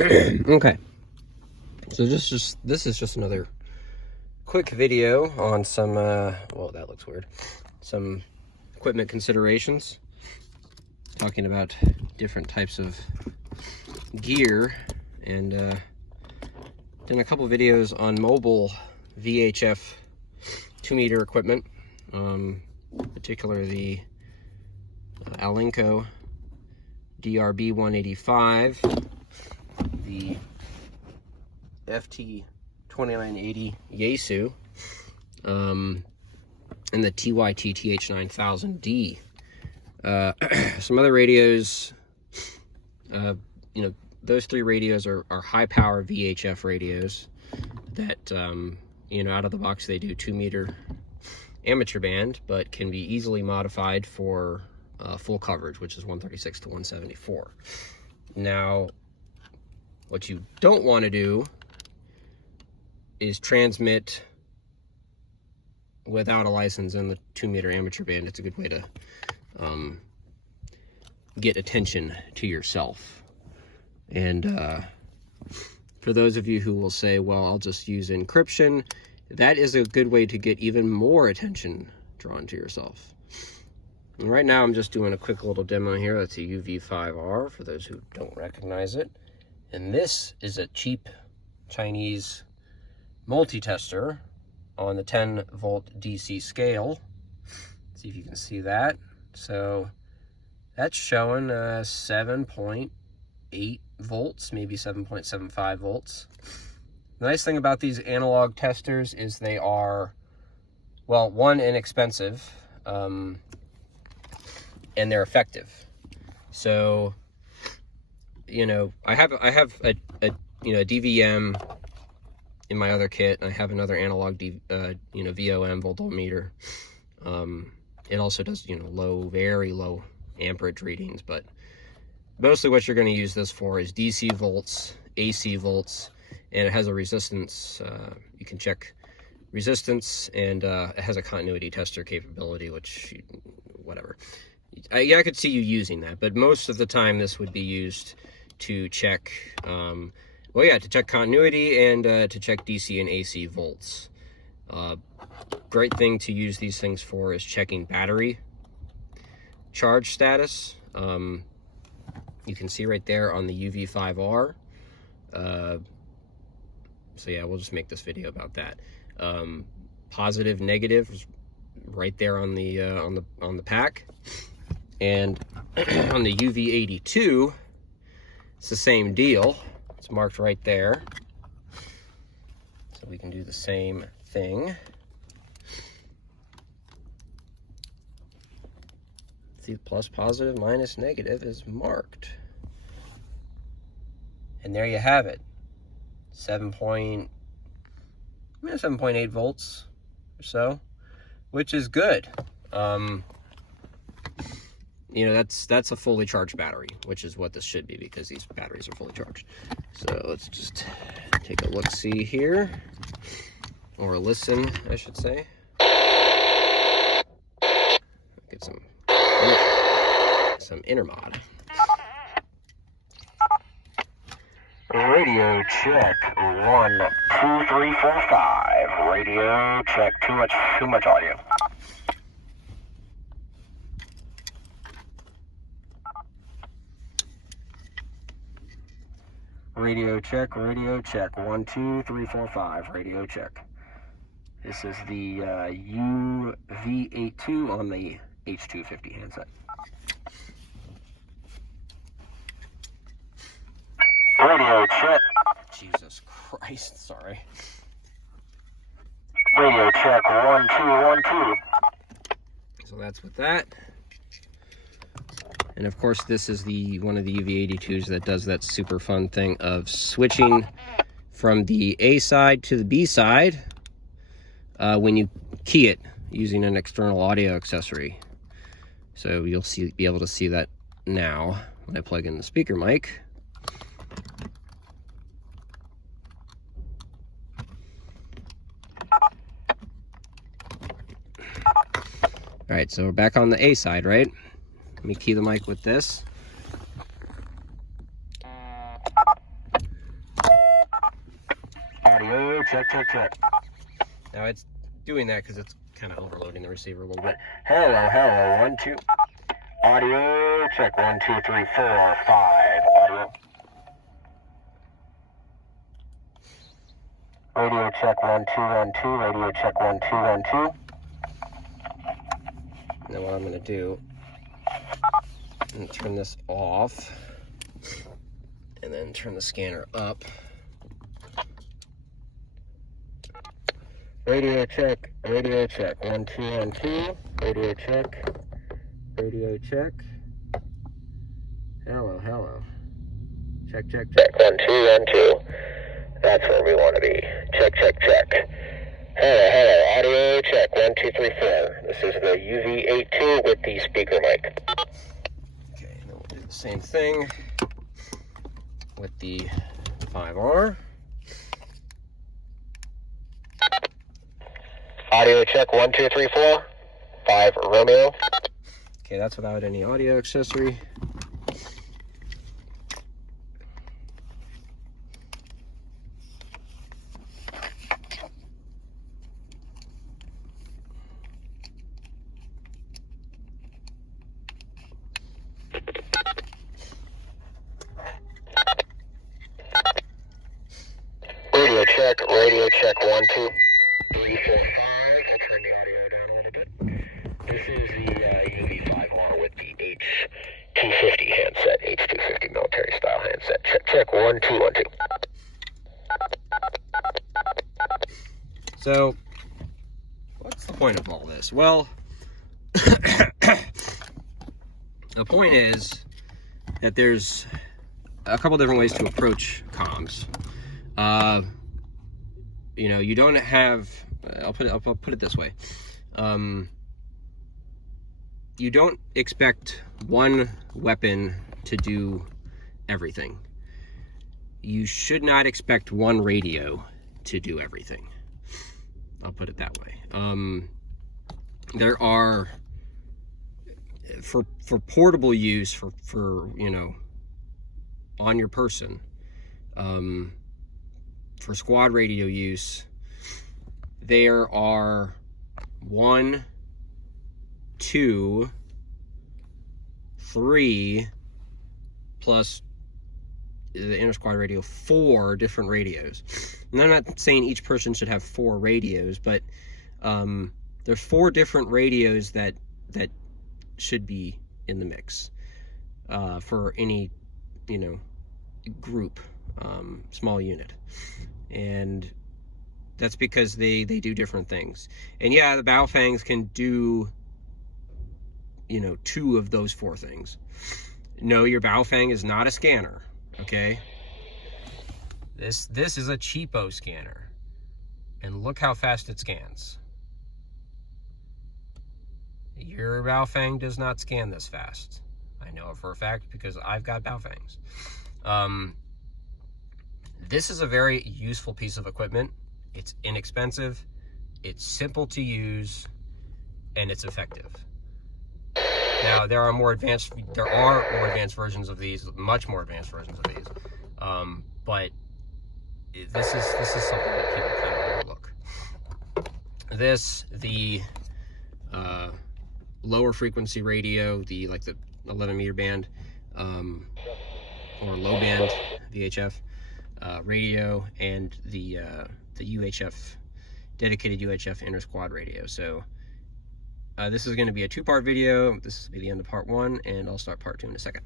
Okay, so this is just another quick video on some well, that looks weird, some equipment considerations, talking about different types of gear, and done a couple videos on mobile VHF 2-meter equipment, particularly the Alinco DRB 185, the FT 2980 Yaesu, and the TYT TH9000D. Some other radios, you know, those three radios are high power VHF radios that, you know, out of the box they do 2-meter amateur band, but can be easily modified for full coverage, which is 136 to 174. Now, what you don't want to do is transmit without a license in the 2-meter amateur band. It's a good way to get attention to yourself. And for those of you who will say, well, I'll just use encryption, that is a good way to get even more attention drawn to yourself. And right now I'm just doing a quick little demo here. That's a UV-5R for those who don't recognize it. And this is a cheap Chinese multi-tester on the 10-volt DC scale. See if you can see that. So that's showing 7.8 volts, maybe 7.75 volts. The nice thing about these analog testers is they are, well, one, inexpensive, and they're effective. So, you know, I have a you know, a DVM in my other kit. I have another analog you know, VOM voltometer. It also does, you know, very low amperage readings, but mostly what you're going to use this for is DC volts, AC volts, and it has a resistance. You can check resistance, and it has a continuity tester capability, which, whatever. I could see you using that, but most of the time this would be used to check, well, yeah, to check continuity and to check DC and AC volts. Great thing to use these things for is checking battery charge status. You can see right there on the UV-5R. So yeah, we'll just make this video about that. Positive, negative is right there on the pack. And on the UV-82, it's the same deal. It's marked right there. So we can do the same thing. See, plus, positive, minus, negative is marked. And there you have it. 7.8 volts or so, which is good. You know, that's a fully charged battery, which is what this should be, because these batteries are fully charged. So let's just take a look-see here, or a listen, I should say. Get some intermod. Radio check 1, 2, 3, 4, 5. Radio check. Too much audio. Radio check. 1, 2, 3, 4, 5. Radio check. This is the UV-82 on the H250 handset. Radio check. Jesus Christ, sorry. Radio check 1, 2, 1, 2. So that's with that. And of course, this is one of the UV-82s that does that super fun thing of switching from the A side to the B side when you key it using an external audio accessory. So you'll be able to see that now when I plug in the speaker mic. All right, so we're back on the A side, right? Let me key the mic with this. Audio, check, check, check. Now it's doing that because it's kind of overloading the receiver a little bit. Hello, hello, 1, 2. Audio, check, 1, 2, 3, 4, 5. Audio. Radio check, 1, 2, 1, 2. Radio check, 1, 2, 1, 2. Now what I'm going to do, I'm going to turn this off and then turn the scanner up. Radio check, 1, 2, 1, 2. Radio check, radio check. Hello, hello. Check, check, check. 1, 2, 1, 2. That's where we want to be. Check, check, check. Hello, hello. Audio check, 1, 2, 3, 4. This is the UV-82 with the speaker mic. Okay, then we'll do the same thing with the 5R. Audio check, 1, 2, 3, 4. 5 Romeo. Okay, that's without any audio accessory. Radio check, 1, 2. 3, 4, 5. I'll turn the audio down a little bit. This is the UV-5R with the H250 handset, H250 military style handset. Check, check, 1, 2, 1, 2. So, what's the point of all this? Well, the point is that there's a couple different ways to approach comms. You know, you don't have, I'll put it this way. You don't expect one weapon to do everything. You should not expect one radio to do everything. I'll put it that way. There are, for portable use, for you know, on your person, for squad radio use, there are 1, 2, 3, plus the inter squad radio, 4 different radios. And I'm not saying each person should have 4 radios, but there's 4 different radios that should be in the mix for any, you know, group, small unit. And that's because they do different things. And yeah, the Baofengs can do, you know, 2 of those 4 things. No, your Baofeng is not a scanner, okay? This is a cheapo scanner. And look how fast it scans. Your Baofeng does not scan this fast. I know it for a fact because I've got Baofengs. This is a very useful piece of equipment. It's inexpensive, it's simple to use, and it's effective. Now, there are more advanced versions of these, much more advanced versions of these. But this is something that people kind of overlook. The lower frequency radio, the 11 meter band, or low band VHF radio, and the UHF, dedicated UHF inter squad radio. So this is going to be a 2-part video. This will be the end of part 1, and I'll start part 2 in a second.